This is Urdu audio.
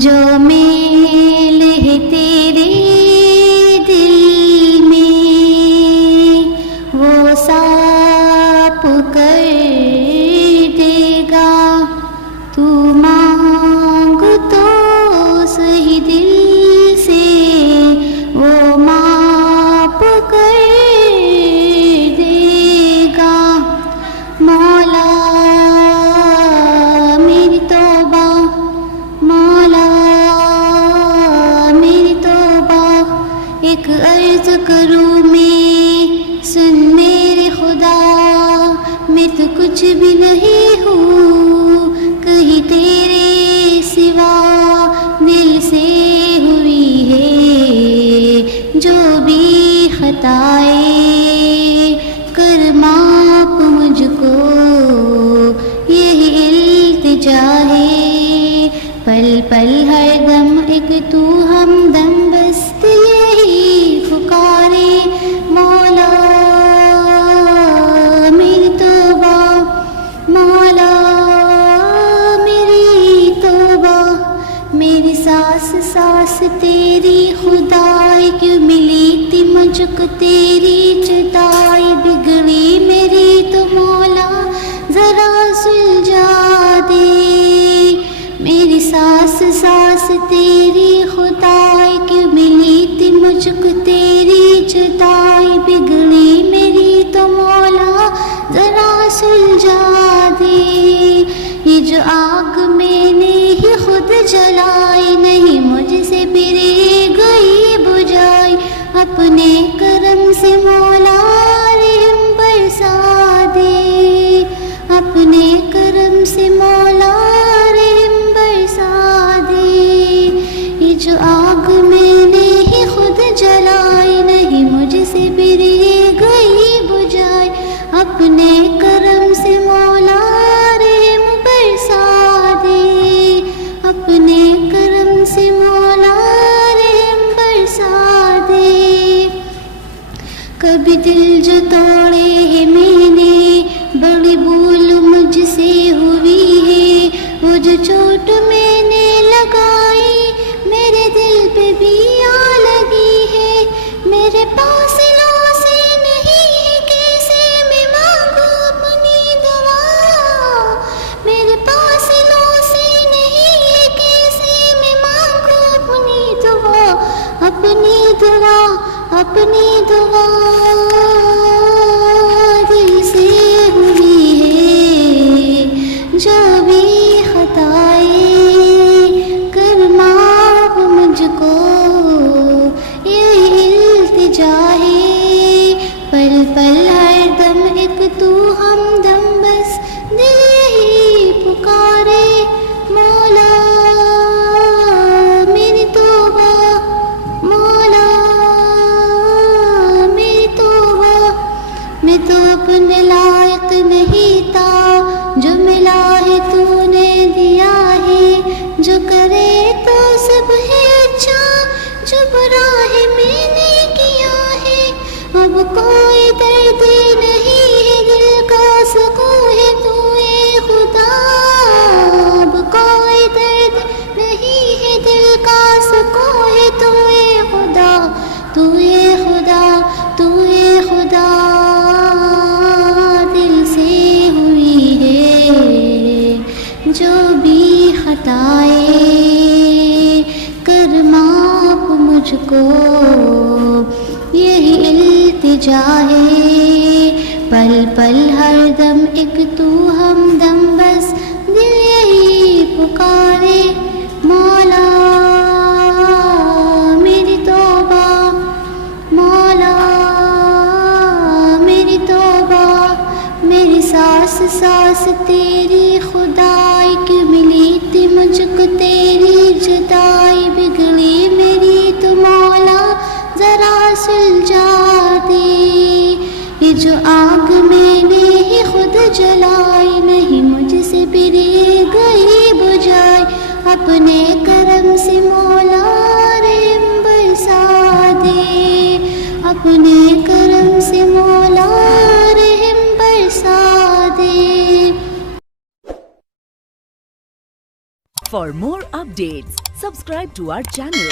جو میل ہے تیرے دل میں وہ صاف کر دے گا، تو مانگ تو صحیح دل سے وہ معاف کر دے گا۔ مولا میری توبہ، مولا میری توبہ، ایک عرض کروں میں سن میرے خدا، میں تو کچھ بھی نہیں ہوں کہیں تیرے سوا، دل سے ہوئی ہے جو بھی خطائیں، کر معاف مجھ کو یہی التجا ہے، پل پل ہر دم ایک تو ہمدم بس یہی پکارے۔ مولا میری توبہ، مولا میری توبہ، میری سانس سانس تیری خدائی، کیوں ملی تھی مجھ کو تیری جدائی، بگڑی میری تو مولا ذرا سلجھا دے، میری سانس سانس تیری خدائی، کیوں ملی تھی مجھ کو تیری جدائی، بگڑی میری تو مولا ذرا سلجھا دے۔ یہ جو آگ میں نے ہی خود جلائی، نہیں مجھ سے بری گئی بجھائی، اپنے کرم سے مولا رحم برسا دے، اپنے کرم سے مولا رحم برسا دے۔ یہ جو آگ میں نے ہی خود جلائی، نہیں مجھ سے بری گئی بجھائی، اپنے کرم سے مولا رحم برسا دے، اپنے کرم سے مولا رحم برسا دے۔ کبھی دل جو توڑے ہے میں نے، بڑی بھول مجھ سے ہوئی ہے، وہ جو چوٹ میں نے لگائی میرے دل پہ بھی آ لگی ہے، میرے فاصلوں سے نہیں ہے کیسے میں مانگوں اپنی دعا، میرے فاصلوں سے نہیں ہے کیسے میں مانگوں اپنی دعا، اپنی دعا، اپنی دعا، دل سے ہوئی ہے جو بھی خطائیں، کر معاف مجھ کو یہی التجا ہے، پل پل ہر دم ایک تو ہمدم بس دل یہی پکارے۔ مولا میری توبہ، مولا میری توبہ، میں تو اپنے لائق نہیں تھا، جو ملا ہے تو نے دیا ہے، جو کرے تو سب ہے اچھا، جو برا ہے میں نے کیا ہے، اب کوئی درد نہیں ہے دل کا سکون ہے تو اے خدا، اب کوئی درد نہیں ہے دل کا سکون ہے تو اے خدا، تو اے خدا، تو اے خدا، دل سے ہوئی ہے جو بھی خطائیں، کر معاف مجھ کو یہی التجا ہے، پل پل ہر دم ایک تو ہمدم بس دل یہی پکارے۔ مولا میری توبہ، مولا میری توبہ، میری سانس سانس تیری خدائی، کیوں ملی تھی مجھ کو تیری جدائی، بگڑی میری تو مولا ذرا سلجھا دے۔ یہ جو آگ میں نے ہی خود جلائی، نہیں مجھ سے بری گئی بجھائی، اپنے کرم سے مولا رحم برسا اپنے کرم سے مولا رحم برسا دے. For more updates, subscribe to our channel